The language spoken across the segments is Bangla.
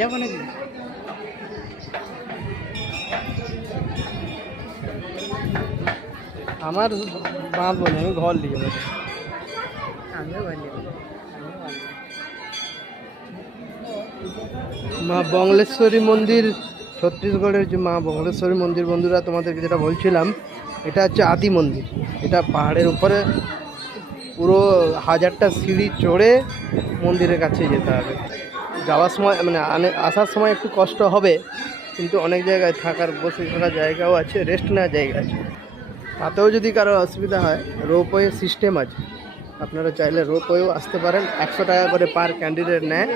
যাব নাকি আমার বাঁধবো না আমি ঘর নিয়ে যাব আমিও মা বঙ্গলেশ্বরী মন্দির ছত্তিশগড়ের যে মা বঙ্গলেশ্বরী মন্দির বন্ধুরা তোমাদেরকে যেটা বলছিলাম এটা হচ্ছে আদি মন্দির। এটা পাহাড়ের উপরে পুরো হাজারটা সিঁড়ি চড়ে মন্দিরের কাছে যেতে হবে। যাওয়ার সময় মানে আসার সময় একটু কষ্ট হবে, কিন্তু অনেক জায়গায় থাকার, বসে থাকার জায়গাও আছে রেস্ট নেওয়ার জায়গা আছে। তাতেও যদি কারও অসুবিধা হয় রোপওয়ে সিস্টেম আছে। আপনারা চাইলে রোপওয়েও আসতে পারেন, একশো টাকা করে পার ক্যান্ডিডেট নেয়।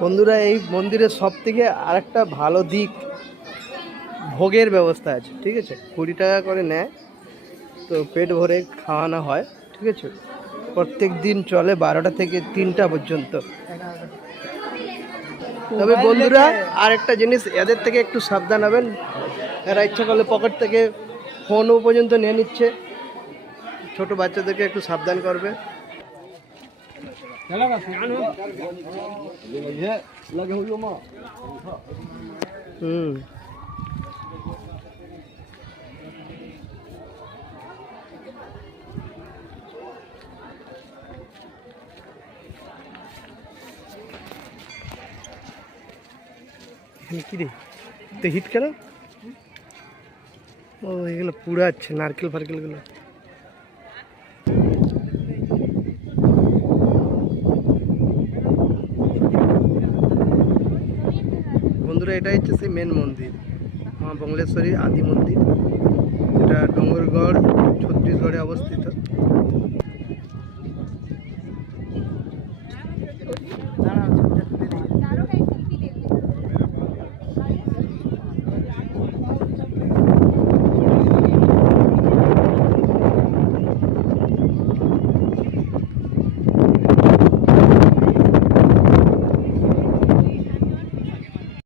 বন্ধুরা, এই মন্দিরের সব থেকে আরেকটা ভালো দিক, ভোগের ব্যবস্থা আছে, ঠিক আছে? কুড়ি টাকা করে নেয়, তো পেট ভরে খাওয়ানো হয়, ঠিক আছে? প্রত্যেক দিন চলে বারোটা থেকে তিনটা পর্যন্ত। তবে বন্ধুরা, আরেকটা জিনিস, এদের থেকে একটু সাবধান হবেন। এরা ইচ্ছা করলে পকেট থেকে ফোনও পর্যন্ত নিয়ে নিচ্ছে। ছোট বাচ্চাদেরকে একটু সাবধান করবে। হুম। কি রে? তো হিট কেন? ও, এগুলো পুড়াচ্ছে নারকেল ফারকেলগুলো। বন্ধুরা এটা হচ্ছে সেই মেন মন্দির। মা বঙ্গলেশ্বরী আদি মন্দির। এটা ডোঙ্গরগড়, ছত্তিশগড়ে অবস্থিত।